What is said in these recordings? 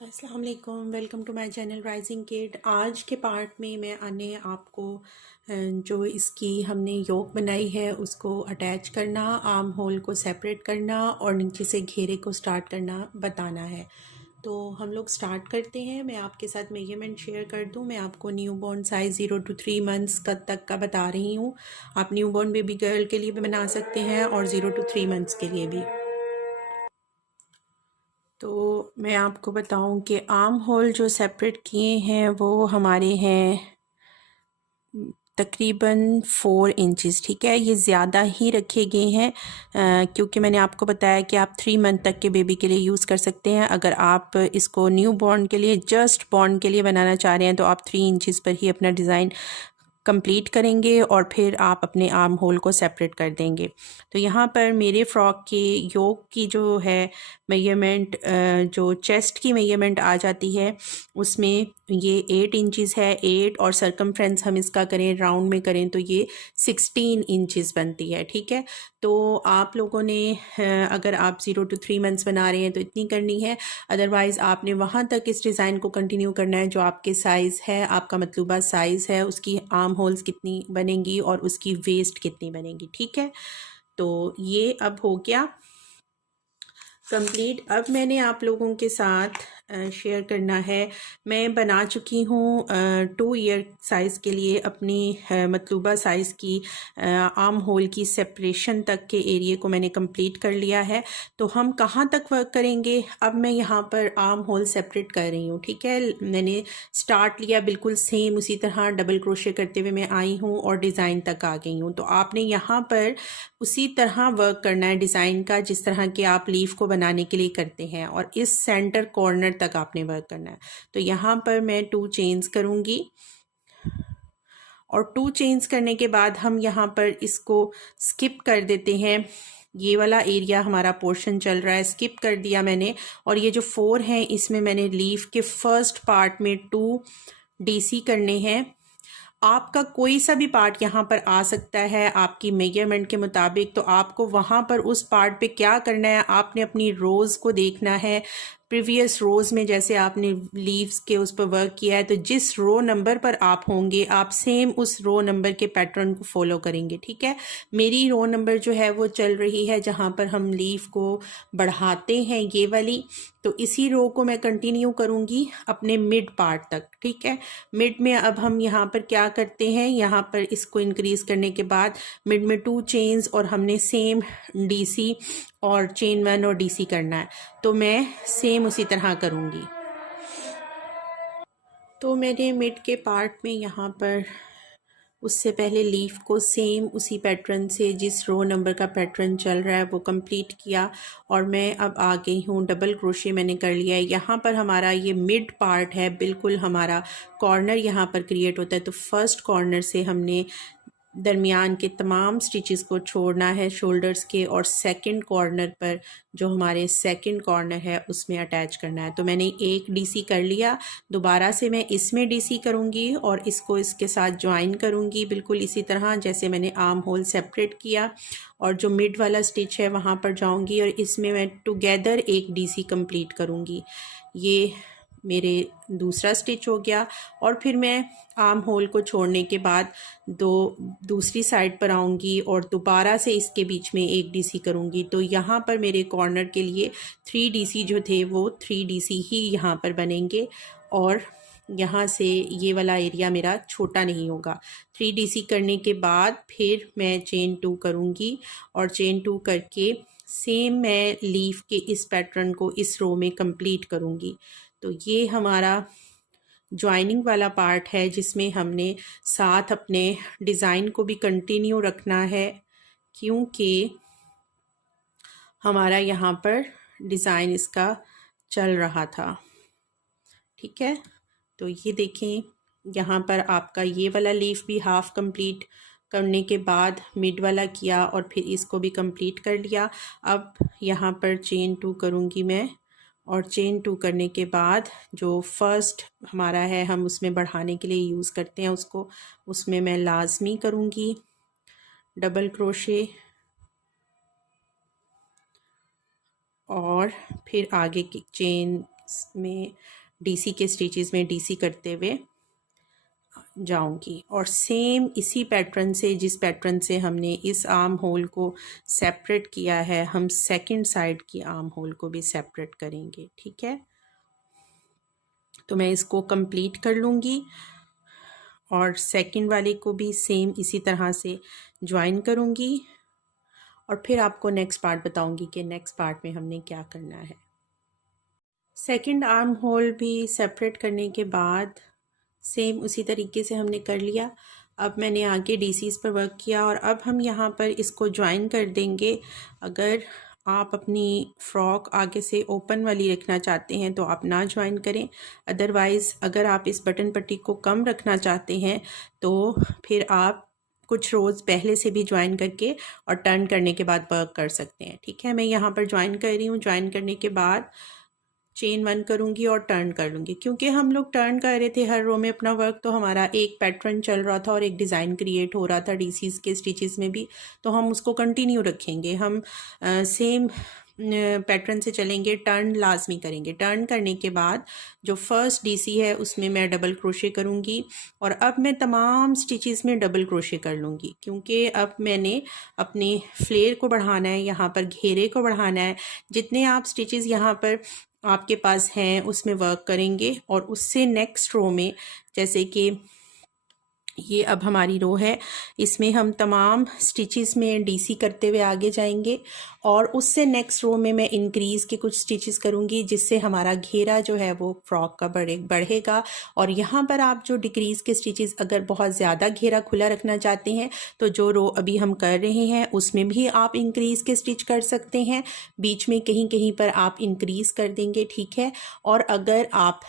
अस्सलाम वालेकुम, welcome to my channel Rising Kid. आज के पार्ट में मैं आपको जो इसकी हमने योक बनाई है उसको अटैच करना, आर्म होल को सेपरेट करना और नीचे से घेरे को स्टार्ट करना बताना है। तो हम लोग स्टार्ट करते हैं। मैं आपके साथ मेजरमेंट शेयर कर दूं। मैं आपको new born size 0 to 3 months तक का बता रही हूँ। आप न्यू बॉर्न बेबी गर्ल के लिए भी बना सकते हैं और 0 to 3 मंथ्स के लिए भी। तो मैं आपको बताऊं कि आर्म होल जो सेपरेट किए हैं वो हमारे हैं तकरीबन 4 इंचेस। ठीक है, ये ज़्यादा ही रखे गए हैं क्योंकि मैंने आपको बताया कि आप 3 मंथ तक के बेबी के लिए यूज़ कर सकते हैं। अगर आप इसको न्यू बॉर्न के लिए, जस्ट बॉर्न के लिए बनाना चाह रहे हैं तो आप 3 इंचेस पर ही अपना डिज़ाइन कंप्लीट करेंगे और फिर आप अपने आर्म होल को सेपरेट कर देंगे। तो यहाँ पर मेरे फ्रॉक की योक की जो है मेजरमेंट, जो चेस्ट की मेजरमेंट आ जाती है उसमें ये 8 इंचेस है। 8 और सरकमफ्रेंस हम इसका करें, राउंड में करें तो ये 16 इंचेस बनती है। ठीक है, तो आप लोगों ने अगर आप 0 to 3 मंथ्स बना रहे हैं तो इतनी करनी है। अदरवाइज़ आपने वहाँ तक इस डिज़ाइन को कंटिन्यू करना है जो आपके साइज़ है, आपका मतलूबा साइज़ है, उसकी आर्म होल्स कितनी बनेंगी और उसकी वेस्ट कितनी बनेगी। ठीक है, तो ये अब हो गया कंप्लीट। अब मैंने आप लोगों के साथ शेयर करना है, मैं बना चुकी हूँ 2 ईयर साइज़ के लिए अपनी मतलूबा साइज़ की आर्म होल की सेपरेशन तक के एरिए को मैंने कंप्लीट कर लिया है। तो हम कहाँ तक वर्क करेंगे, अब मैं यहाँ पर आर्म होल सेपरेट कर रही हूँ। ठीक है, मैंने स्टार्ट लिया बिल्कुल सेम उसी तरह डबल क्रोशे करते हुए मैं आई हूँ और डिज़ाइन तक आ गई हूँ। तो आपने यहाँ पर उसी तरह वर्क करना है डिज़ाइन का जिस तरह के आप लीफ को बनाने के लिए करते हैं और इस सेंटर कॉर्नर तक आपने वर्क करना है। तो यहाँ पर मैं 2 चेन्स करूँगी और 2 चेन्स करने के बाद हम यहाँ पर इसको स्किप कर देते हैं। ये वाला एरिया हमारा पोर्शन चल रहा है, स्किप कर दिया मैंने। और ये जो 4 हैं इसमें मैंने लीफ के फर्स्ट पार्ट में 2 डीसी करने हैं। आपका कोई सा भी पार्ट यहाँ पर आ सकता है आपकी मेजरमेंट के मुताबिक। तो आपको वहाँ पर उस पार्ट पे क्या करना है, आपने अपनी रोज़ को देखना है। प्रीवियस रोज़ में जैसे आपने लीव्स के उस पर वर्क किया है तो जिस रो नंबर पर आप होंगे आप सेम उस रो नंबर के पैटर्न को फॉलो करेंगे। ठीक है, मेरी रो नंबर जो है वो चल रही है जहाँ पर हम लीफ को बढ़ाते हैं, ये वाली। तो इसी रो को मैं कंटिन्यू करूँगी अपने मिड पार्ट तक। ठीक है, मिड में अब हम यहाँ पर क्या करते हैं, यहाँ पर इसको इंक्रीज़ करने के बाद मिड में 2 चेन्स और हमने सेम डीसी और चेन 1 और डीसी करना है। तो मैं सेम उसी तरह करूँगी। तो मैंने मिड के पार्ट में यहाँ पर उससे पहले लीफ को सेम उसी पैटर्न से जिस रो नंबर का पैटर्न चल रहा है वो कंप्लीट किया और मैं अब आ गई हूँ, डबल क्रोशे मैंने कर लिया है। यहाँ पर हमारा ये मिड पार्ट है, बिल्कुल हमारा कॉर्नर यहाँ पर क्रिएट होता है। तो फर्स्ट कॉर्नर से हमने दरमियान के तमाम स्टिचेस को छोड़ना है शोल्डर्स के और सेकंड कॉर्नर पर जो हमारे सेकंड कॉर्नर है उसमें अटैच करना है। तो मैंने एक डीसी कर लिया, दोबारा से मैं इसमें डीसी करूँगी और इसको इसके साथ ज्वाइन करूँगी बिल्कुल इसी तरह जैसे मैंने आर्म होल सेपरेट किया। और जो मिड वाला स्टिच है वहाँ पर जाऊँगी और इसमें मैं टुगेदर एक डीसी कंप्लीट करूँगी। ये मेरे दूसरा स्टिच हो गया। और फिर मैं आर्म होल को छोड़ने के बाद दूसरी साइड पर आऊँगी और दोबारा से इसके बीच में एक डीसी करूँगी। तो यहाँ पर मेरे कॉर्नर के लिए 3 डीसी जो थे वो 3 डीसी ही यहाँ पर बनेंगे और यहाँ से ये वाला एरिया मेरा छोटा नहीं होगा। 3 डीसी करने के बाद फिर मैं चेन 2 करूँगी और चेन 2 करके सेम मैं लीफ के इस पैटर्न को इस रो में कंप्लीट करूँगी। तो ये हमारा ज्वाइनिंग वाला पार्ट है जिसमें हमने साथ अपने डिज़ाइन को भी कंटिन्यू रखना है क्योंकि हमारा यहाँ पर डिज़ाइन इसका चल रहा था। ठीक है, तो ये देखें यहाँ पर आपका ये वाला लीफ भी हाफ कंप्लीट करने के बाद मिड वाला किया और फिर इसको भी कंप्लीट कर लिया। अब यहाँ पर चेन 2 करूँगी मैं और चेन 2 करने के बाद जो फर्स्ट हमारा है हम उसमें बढ़ाने के लिए यूज़ करते हैं उसको, उसमें मैं लाजमी करूँगी डबल क्रोशे और फिर आगे की चेन में डीसी के स्टिचेस में डीसी करते हुए जाऊंगी। और सेम इसी पैटर्न से, जिस पैटर्न से हमने इस आर्म होल को सेपरेट किया है, हम सेकंड साइड की आर्म होल को भी सेपरेट करेंगे। ठीक है, तो मैं इसको कंप्लीट कर लूँगी और सेकंड वाले को भी सेम इसी तरह से ज्वाइन करूँगी और फिर आपको नेक्स्ट पार्ट बताऊँगी कि नेक्स्ट पार्ट में हमने क्या करना है। सेकंड आर्म होल भी सेपरेट करने के बाद सेम उसी तरीके से हमने कर लिया। अब मैंने आगे डीसीज पर वर्क किया और अब हम यहाँ पर इसको ज्वाइन कर देंगे। अगर आप अपनी फ़्रॉक आगे से ओपन वाली रखना चाहते हैं तो आप ना ज्वाइन करें, अदरवाइज़ अगर आप इस बटन पट्टी को कम रखना चाहते हैं तो फिर आप कुछ रोज़ पहले से भी ज्वाइन करके और टर्न करने के बाद वर्क कर सकते हैं। ठीक है, मैं यहाँ पर ज्वाइन कर रही हूँ। ज्वाइन करने के बाद चेन 1 करूँगी और टर्न कर लूँगी। क्योंकि हम लोग टर्न कर रहे थे हर रो में अपना वर्क, तो हमारा एक पैटर्न चल रहा था और एक डिज़ाइन क्रिएट हो रहा था डीसीज के स्टिचेस में भी, तो हम उसको कंटिन्यू रखेंगे। हम सेम पैटर्न से चलेंगे, टर्न लाजमी करेंगे। टर्न करने के बाद जो फर्स्ट डीसी है उसमें मैं डबल क्रोशे करूँगी और अब मैं तमाम स्टिचेस में डबल क्रोशे कर लूँगी, क्योंकि अब मैंने अपने फ्लेयर को बढ़ाना है, यहाँ पर घेरे को बढ़ाना है। जितने आप स्टिचेस यहाँ पर आपके पास हैं उसमें वर्क करेंगे और उससे नेक्स्ट रो में, जैसे कि ये अब हमारी रो है, इसमें हम तमाम स्टिचेस में डीसी करते हुए आगे जाएंगे और उससे नेक्स्ट रो में मैं इंक्रीज़ के कुछ स्टिचेस करूँगी, जिससे हमारा घेरा जो है वो फ्रॉक का बढ़ेगा। और यहाँ पर आप जो डिक्रीज़ के स्टिचेस, अगर बहुत ज़्यादा घेरा खुला रखना चाहते हैं तो जो रो अभी हम कर रहे हैं उसमें भी आप इंक्रीज़ के स्टिच कर सकते हैं, बीच में कहीं कहीं पर आप इंक्रीज़ कर देंगे। ठीक है, और अगर आप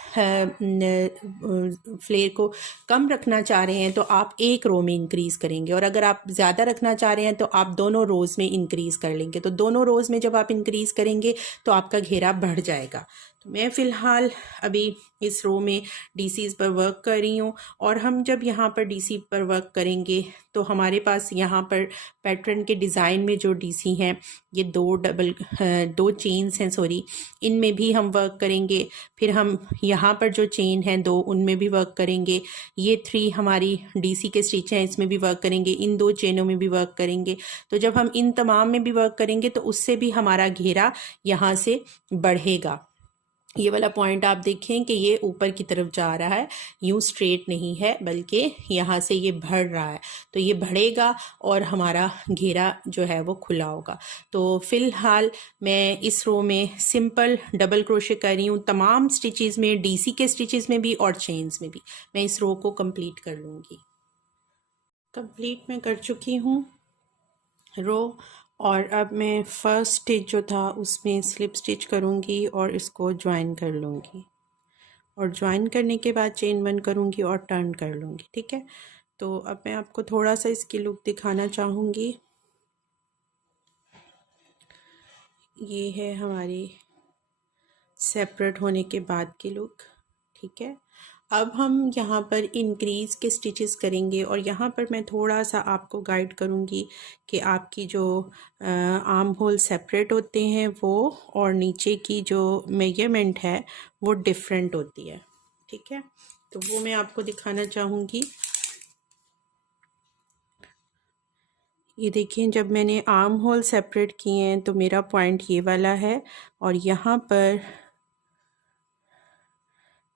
फ्लेयर को कम रखना चाह रहे हैं तो आप एक रो में इंक्रीज़ करेंगे, और अगर आप ज़्यादा रखना चाह रहे हैं तो आप दोनों रोज़ में इंक्रीज़ कर लेंगे। तो दोनों रोज़ में जब आप इंक्रीज़ करेंगे तो आपका घेरा बढ़ जाएगा। तो मैं फ़िलहाल अभी इस रो में डीसीज़ पर वर्क कर रही हूँ और हम जब यहाँ पर डीसी पर वर्क करेंगे तो हमारे पास यहाँ पर पैटर्न के डिज़ाइन में जो डीसी हैं, ये दो चेन्स हैं, सॉरी, इनमें भी हम वर्क करेंगे। फिर हम यहाँ पर जो चेन हैं 2, उनमें भी वर्क करेंगे। ये 3 हमारी डीसी के स्टिच हैं, इसमें भी वर्क करेंगे। इन 2 चेनों में भी वर्क करेंगे। तो जब हम इन तमाम में भी वर्क करेंगे तो उससे भी हमारा घेरा यहाँ से बढ़ेगा। ये वाला पॉइंट आप देखें कि ये ऊपर की तरफ जा रहा है, यूँ स्ट्रेट नहीं है, बल्कि यहाँ से ये बढ़ रहा है। तो ये बढ़ेगा और हमारा घेरा जो है वो खुला होगा। तो फ़िलहाल मैं इस रो में सिंपल डबल क्रोशे कर रही हूँ, तमाम स्टिचेस में, डीसी के स्टिचेस में भी और चेन्स में भी। मैं इस रो को कंप्लीट कर लूँगी। कंप्लीट मैं कर चुकी हूँ रो, और अब मैं फ़र्स्ट स्टिच जो था उसमें स्लिप स्टिच करूँगी और इसको ज्वाइन कर लूँगी, और ज्वाइन करने के बाद चेन 1 करूँगी और टर्न कर लूँगी। ठीक है, तो अब मैं आपको थोड़ा सा इसकी लुक दिखाना चाहूँगी। ये है हमारी सेपरेट होने के बाद की लुक। ठीक है, अब हम यहाँ पर इंक्रीज़ के स्टिचेस करेंगे और यहाँ पर मैं थोड़ा सा आपको गाइड करूँगी कि आपकी जो आर्म होल सेपरेट होते हैं वो, और नीचे की जो मेजरमेंट है वो डिफरेंट होती है। ठीक है, तो वो मैं आपको दिखाना चाहूँगी। ये देखिए, जब मैंने आर्म होल सेपरेट किए हैं तो मेरा पॉइंट ये वाला है और यहाँ पर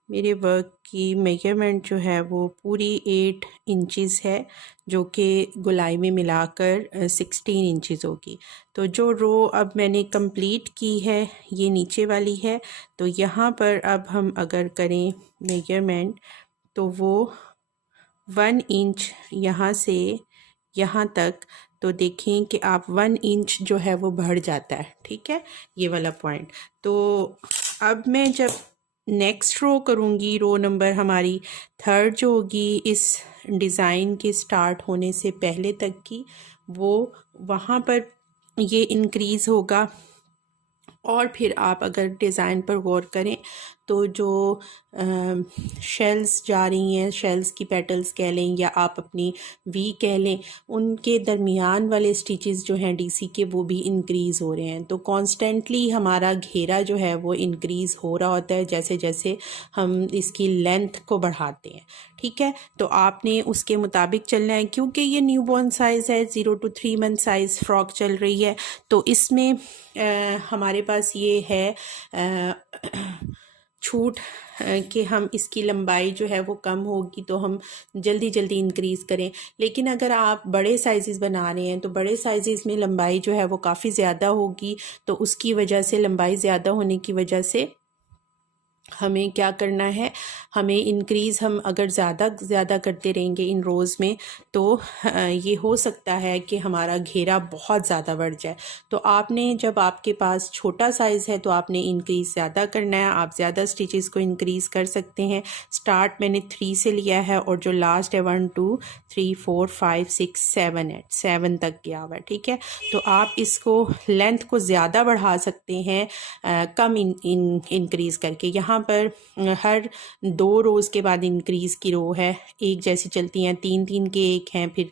मेरे वर्क की मेजरमेंट जो है वो पूरी 8 इंचज़ है, जो कि गोलाई में मिलाकर 16 इंचज़ होगी। तो जो रो अब मैंने कंप्लीट की है ये नीचे वाली है, तो यहाँ पर अब हम अगर करें मेजरमेंट तो वो 1 इंच यहाँ से यहाँ तक, तो देखें कि आप 1 इंच जो है वो बढ़ जाता है। ठीक है, ये वाला पॉइंट। तो अब मैं जब नेक्स्ट रो करूँगी, रो नंबर हमारी 3rd जो होगी इस डिज़ाइन के स्टार्ट होने से पहले तक की, वो वहाँ पर ये इंक्रीज़ होगा। और फिर आप अगर डिज़ाइन पर गौर करें तो जो शेल्स जा रही हैं, शेल्स की पेटल्स कह लें या आप अपनी वी कह लें, उनके दरमियान वाले स्टिचेस जो हैं डीसी के वो भी इंक्रीज़ हो रहे हैं। तो कॉन्स्टेंटली हमारा घेरा जो है वो इंक्रीज़ हो रहा होता है जैसे जैसे हम इसकी लेंथ को बढ़ाते हैं। ठीक है, तो आपने उसके मुताबिक चलना है। क्योंकि ये न्यूबॉर्न साइज़ है, 0 to 3 मंथ साइज़ फ़्रॉक चल रही है, तो इसमें हमारे पास ये है छूट कि हम इसकी लंबाई जो है वो कम होगी तो हम जल्दी जल्दी इंक्रीज़ करें। लेकिन अगर आप बड़े साइज़ बना रहे हैं तो बड़े साइज़ में लंबाई जो है वो काफ़ी ज़्यादा होगी, तो उसकी वजह से, लंबाई ज़्यादा होने की वजह से हमें क्या करना है, हमें इंक्रीज़ हम अगर ज़्यादा करते रहेंगे इन रोज़ में तो ये हो सकता है कि हमारा घेरा बहुत ज़्यादा बढ़ जाए। तो आपने, जब आपके पास छोटा साइज़ है तो आपने इंक्रीज़ ज़्यादा करना है, आप ज़्यादा स्टिचेस को इंक्रीज़ कर सकते हैं। स्टार्ट मैंने 3 से लिया है और जो लास्ट है 1 2 3 4 5 6 7 8 7 तक गया हुआ है। ठीक है, तो आप इसको लेंथ को ज़्यादा बढ़ा सकते हैं कम इंक्रीज़ करके। यहाँ पर हर 2 रोज़ के बाद इंक्रीज़ की रो है, एक जैसी चलती हैं, 3 3 के एक हैं, फिर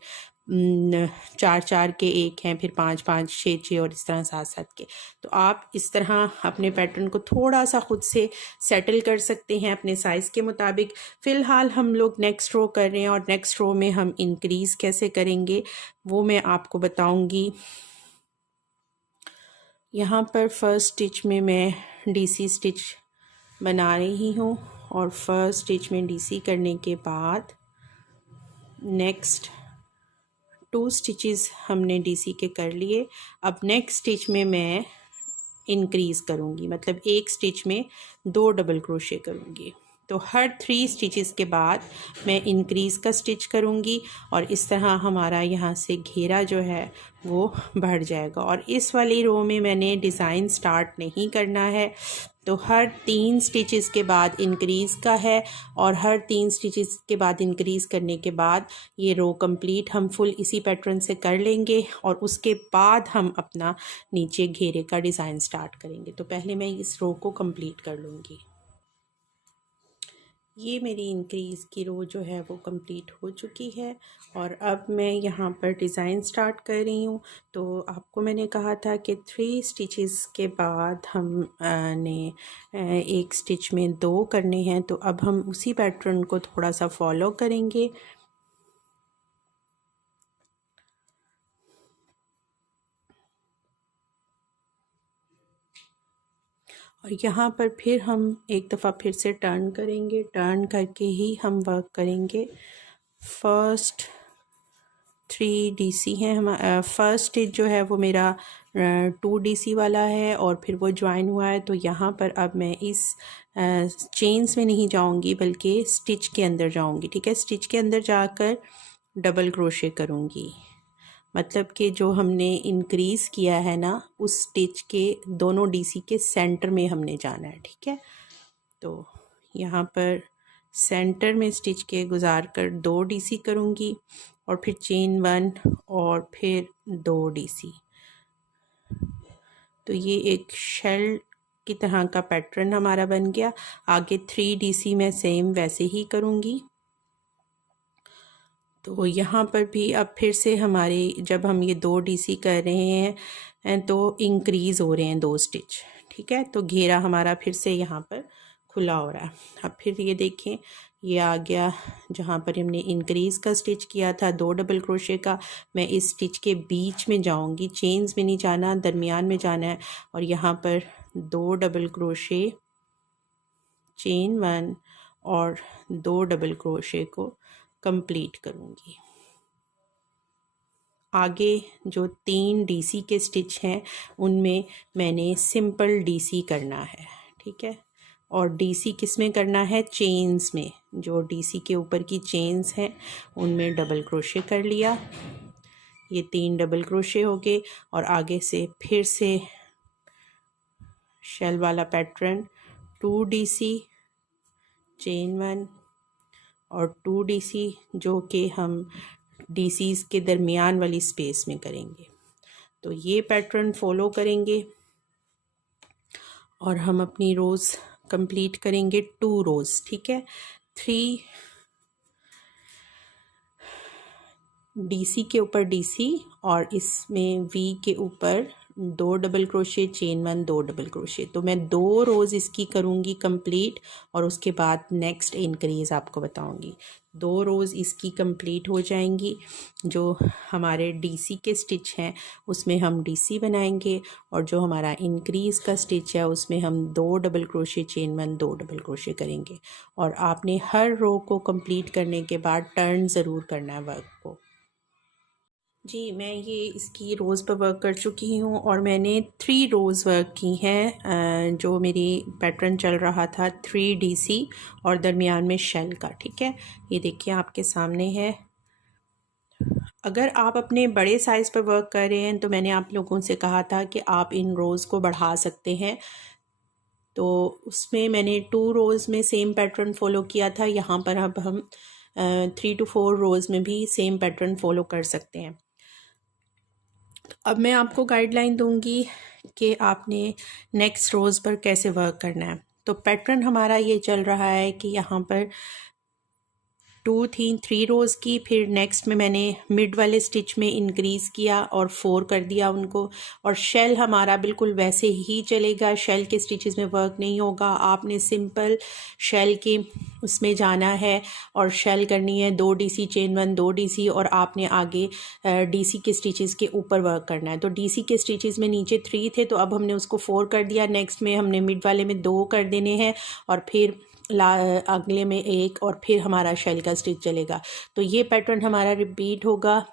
4 4 के एक हैं, फिर 5 5 6 6 और इस तरह 7 7 के। तो आप इस तरह अपने पैटर्न को थोड़ा सा ख़ुद से सेटल कर सकते हैं अपने साइज़ के मुताबिक। फ़िलहाल हम लोग नेक्स्ट रो कर रहे हैं और नेक्स्ट रो में हम इंक्रीज़ कैसे करेंगे वो मैं आपको बताऊँगी। यहाँ पर फर्स्ट स्टिच में मैं डीसी स्टिच बना रही हूँ और फर्स्ट स्टिच में डीसी करने के बाद नेक्स्ट 2 स्टिचेस हमने डीसी के कर लिए। अब नेक्स्ट स्टिच में मैं इंक्रीज़ करूँगी, मतलब एक स्टिच में 2 डबल क्रोशे करूँगी। तो हर 3 स्टिचेस के बाद मैं इंक्रीज़ का स्टिच करूँगी और इस तरह हमारा यहाँ से घेरा जो है वो बढ़ जाएगा। और इस वाली रो में मैंने डिज़ाइन स्टार्ट नहीं करना है, तो हर 3 स्टिचेस के बाद इंक्रीज़ का है और हर 3 स्टिचेस के बाद इंक्रीज़ करने के बाद ये रो कंप्लीट हम फुल इसी पैटर्न से कर लेंगे और उसके बाद हम अपना नीचे घेरे का डिज़ाइन स्टार्ट करेंगे। तो पहले मैं इस रो को कंप्लीट कर लूँगी। ये मेरी इंक्रीज़ की रो जो है वो कंप्लीट हो चुकी है और अब मैं यहाँ पर डिज़ाइन स्टार्ट कर रही हूँ। तो आपको मैंने कहा था कि 3 स्टिचेस के बाद हम ने एक स्टिच में 2 करने हैं, तो अब हम उसी पैटर्न को थोड़ा सा फॉलो करेंगे। और यहाँ पर फिर हम एक दफ़ा फिर से टर्न करेंगे, टर्न करके ही हम वर्क करेंगे। फर्स्ट 3 डीसी हैं हम, फर्स्ट स्टिच जो है वो मेरा 2 डीसी वाला है और फिर वो ज्वाइन हुआ है। तो यहाँ पर अब मैं इस चेन्स में नहीं जाऊँगी बल्कि स्टिच के अंदर जाऊँगी। ठीक है, स्टिच के अंदर जाकर डबल क्रोशे करूँगी, मतलब कि जो हमने इंक्रीज़ किया है ना उस स्टिच के दोनों डीसी के सेंटर में हमने जाना है। ठीक है, तो यहाँ पर सेंटर में स्टिच के गुजार कर 2 डीसी करूँगी और फिर चेन 1 और फिर 2 डीसी। तो ये एक शेल की तरह का पैटर्न हमारा बन गया। आगे 3 डीसी मैं सेम वैसे ही करूँगी। तो यहाँ पर भी अब फिर से हमारे, जब हम ये 2 डीसी कर रहे हैं तो इंक्रीज़ हो रहे हैं 2 स्टिच। ठीक है, तो घेरा हमारा फिर से यहाँ पर खुला हो रहा है। अब फिर ये देखें, ये आ गया जहाँ पर हमने इंक्रीज़ का स्टिच किया था 2 डबल क्रोशे का। मैं इस स्टिच के बीच में जाऊँगी, चेन्स में नहीं जाना, दरमियान में जाना है। और यहाँ पर 2 डबल क्रोशे, चेन 1 और 2 डबल क्रोशे को कंप्लीट करूँगी। आगे जो 3 डीसी के स्टिच हैं उनमें मैंने सिंपल डीसी करना है। ठीक है, और डीसी किस में करना है, चेन्स में। जो डीसी के ऊपर की चेन्स हैं उनमें डबल क्रोशे कर लिया, ये 3 डबल क्रोशे हो गए। और आगे से फिर से शेल वाला पैटर्न, 2 डीसी, चेन 1 और 2 डीसी, जो कि हम डीसीज़ के दरमियान वाली स्पेस में करेंगे। तो ये पैटर्न फॉलो करेंगे और हम अपनी रोज़ कंप्लीट करेंगे 2 रोज़, ठीक है। 3 डीसी के ऊपर डीसी और इसमें वी के ऊपर 2 double crochet, chain 1, 2 double crochet. तो मैं 2 रोज़ इसकी करूँगी कंप्लीट और उसके बाद नेक्स्ट इंक्रीज़ आपको बताऊँगी। 2 रोज़ इसकी कंप्लीट हो जाएंगी। जो हमारे डीसी के स्टिच हैं उसमें हम डीसी बनाएंगे और जो हमारा इंक्रीज़ का स्टिच है उसमें हम 2 double crochet, chain 1, 2 double crochet करेंगे। और आपने हर रो को कंप्लीट करने के बाद टर्न ज़रूर करना है वर्क को। जी, मैं ये इसकी रोज़ पर वर्क कर चुकी हूँ और मैंने 3 रोज़ वर्क की हैं। जो मेरी पैटर्न चल रहा था 3 डीसी और दरमियान में शेल का, ठीक है। ये देखिए आपके सामने है। अगर आप अपने बड़े साइज़ पर वर्क कर रहे हैं तो मैंने आप लोगों से कहा था कि आप इन रोज़ को बढ़ा सकते हैं। तो उसमें मैंने 2 रोज़ में सेम पैटर्न फॉलो किया था। यहाँ पर अब हम 3 to 4 रोज़ में भी सेम पैटर्न फॉलो कर सकते हैं। अब मैं आपको गाइडलाइन दूंगी कि आपने नेक्स्ट रोज़ पर कैसे वर्क करना है। तो पैटर्न हमारा ये चल रहा है कि यहाँ पर 2 थी, 3 रोज़ की, फिर नेक्स्ट में मैंने मिड वाले स्टिच में इंक्रीज़ किया और 4 कर दिया उनको। और शेल हमारा बिल्कुल वैसे ही चलेगा, शेल के स्टिचेस में वर्क नहीं होगा। आपने सिंपल शेल के उसमें जाना है और शेल करनी है 2 डीसी, चेन 1, 2 डीसी और आपने आगे डीसी के स्टिचेस के ऊपर वर्क करना है। तो डीसी के स्टिचेस में नीचे 3 थे तो अब हमने उसको 4 कर दिया। नेक्स्ट में हमने मिड वाले में 2 कर देने हैं और फिर अगले में 1 और फिर हमारा शेल का स्टिच चलेगा। तो ये पैटर्न हमारा रिपीट होगा।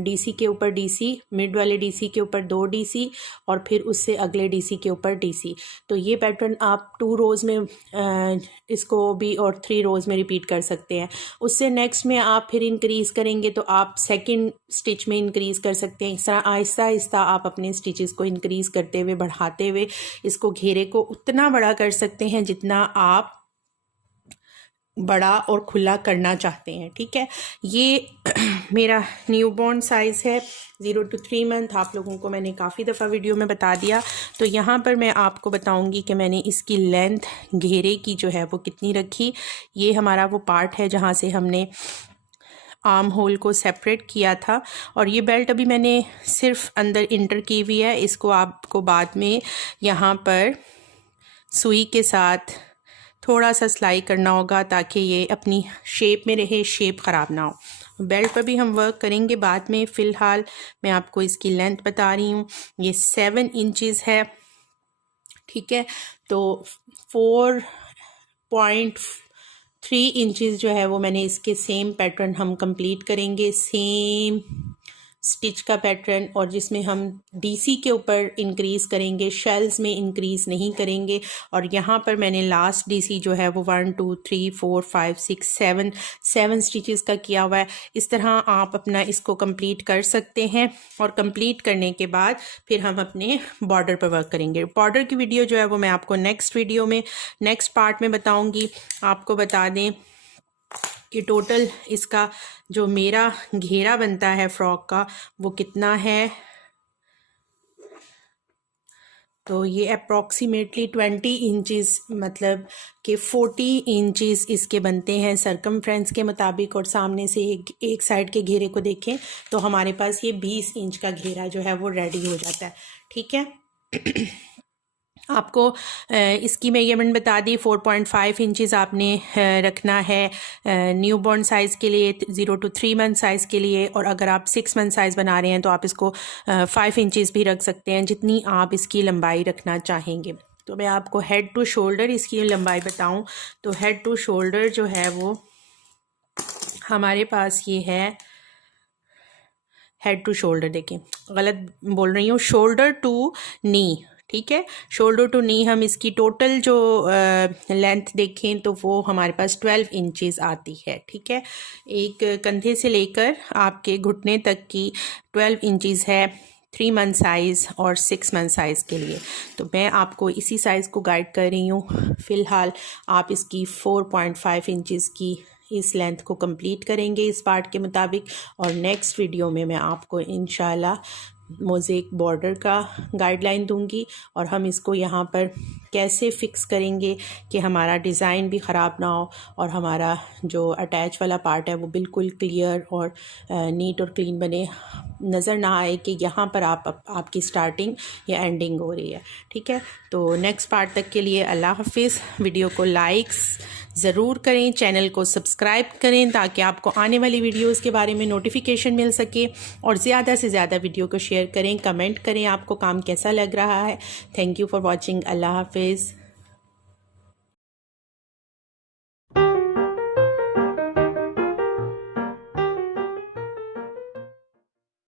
डीसी के ऊपर डीसी, मिड वाले डीसी के ऊपर 2 डीसी और फिर उससे अगले डीसी के ऊपर डीसी। तो ये पैटर्न आप 2 रोज़ में इसको भी और 3 रोज़ में रिपीट कर सकते हैं। उससे नेक्स्ट में आप फिर इंक्रीज़ करेंगे तो आप सेकंड स्टिच में इंक्रीज़ कर सकते हैं। इस तरह आहिस्ता आहिस्ता आप अपने स्टिचेस को इंक्रीज़ करते हुए, बढ़ाते हुए इसको घेरे को उतना बड़ा कर सकते हैं जितना आप बड़ा और खुला करना चाहते हैं, ठीक है। ये मेरा न्यूबॉर्न साइज़ है 0 to 3 मंथ। आप लोगों को मैंने काफ़ी दफ़ा वीडियो में बता दिया। तो यहाँ पर मैं आपको बताऊँगी कि मैंने इसकी लेंथ घेरे की जो है वो कितनी रखी। ये हमारा वो पार्ट है जहाँ से हमने आर्म होल को सेपरेट किया था और ये बेल्ट अभी मैंने सिर्फ अंदर इंटर की हुई है। इसको आपको बाद में यहाँ पर सुई के साथ थोड़ा सा सिलाई करना होगा ताकि ये अपनी शेप में रहे, शेप ख़राब ना हो। बेल्ट पर भी हम वर्क करेंगे बाद में। फ़िलहाल मैं आपको इसकी लेंथ बता रही हूँ। ये 7 इंचज़ है, ठीक है। तो 4.3 इंचज़ जो है वो मैंने इसके सेम पैटर्न हम कंप्लीट करेंगे, सेम स्टिच का पैटर्न, और जिसमें हम डीसी के ऊपर इंक्रीज़ करेंगे, शेल्स में इंक्रीज़ नहीं करेंगे। और यहाँ पर मैंने लास्ट डीसी जो है वो 1 2 3 4 5 6 7 स्टिचेस का किया हुआ है। इस तरह आप अपना इसको कंप्लीट कर सकते हैं और कंप्लीट करने के बाद फिर हम अपने बॉर्डर पर वर्क करेंगे। बॉर्डर की वीडियो जो है वो मैं आपको नेक्स्ट वीडियो में, नेक्स्ट पार्ट में बताऊँगी। आपको बता दें कि टोटल इसका जो मेरा घेरा बनता है फ्रॉक का वो कितना है। तो ये अप्रॉक्सीमेटली 20 इंचज़, मतलब कि 40 इंचज़ इसके बनते हैं सरकमफ्रेंस के मुताबिक। और सामने से एक साइड के घेरे को देखें तो हमारे पास ये 20 इंच का घेरा जो है वो रेडी हो जाता है, ठीक है। आपको इसकी मेजरमेंट बता दी। 4.5 इंचज़ आपने रखना है न्यूबॉर्न साइज़ के लिए, 0 to 3 मंथ साइज़ के लिए। और अगर आप 6 मंथ साइज़ बना रहे हैं तो आप इसको 5 इंचज़ भी रख सकते हैं, जितनी आप इसकी लंबाई रखना चाहेंगे। तो मैं आपको हेड टू शोल्डर इसकी लंबाई बताऊं तो हेड टू शोल्डर जो है वो हमारे पास ये है। हेड टू शोल्डर, देखें गलत बोल रही हूँ, शोल्डर टू नी, ठीक है। शोल्डर टू नी हम इसकी टोटल जो लेंथ देखें तो वो हमारे पास 12 इंचज़ आती है, ठीक है। एक कंधे से लेकर आपके घुटने तक की 12 इंचज़ है 3 मंथ साइज़ और 6 मंथ साइज़ के लिए। तो मैं आपको इसी साइज़ को गाइड कर रही हूँ। फ़िलहाल आप इसकी 4.5 इंचज़ की इस लेंथ को कंप्लीट करेंगे इस पार्ट के मुताबिक। और नेक्स्ट वीडियो में मैं आपको इंशाल्लाह मोज़ेक बॉर्डर का गाइडलाइन दूंगी और हम इसको यहाँ पर कैसे फ़िक्स करेंगे कि हमारा डिज़ाइन भी ख़राब ना हो और हमारा जो अटैच वाला पार्ट है वो बिल्कुल क्लियर और नीट और क्लीन बने, नज़र ना आए कि यहाँ पर आपकी स्टार्टिंग या एंडिंग हो रही है। ठीक है, तो नेक्स्ट पार्ट तक के लिए अल्लाह हाफिज़। वीडियो को लाइक्स ज़रूर करें, चैनल को सब्सक्राइब करें ताकि आपको आने वाली वीडियोस के बारे में नोटिफिकेशन मिल सके, और ज़्यादा से ज़्यादा वीडियो को शेयर करें, कमेंट करें आपको काम कैसा लग रहा है। Thank you for watching. अल्लाह हाफिज़।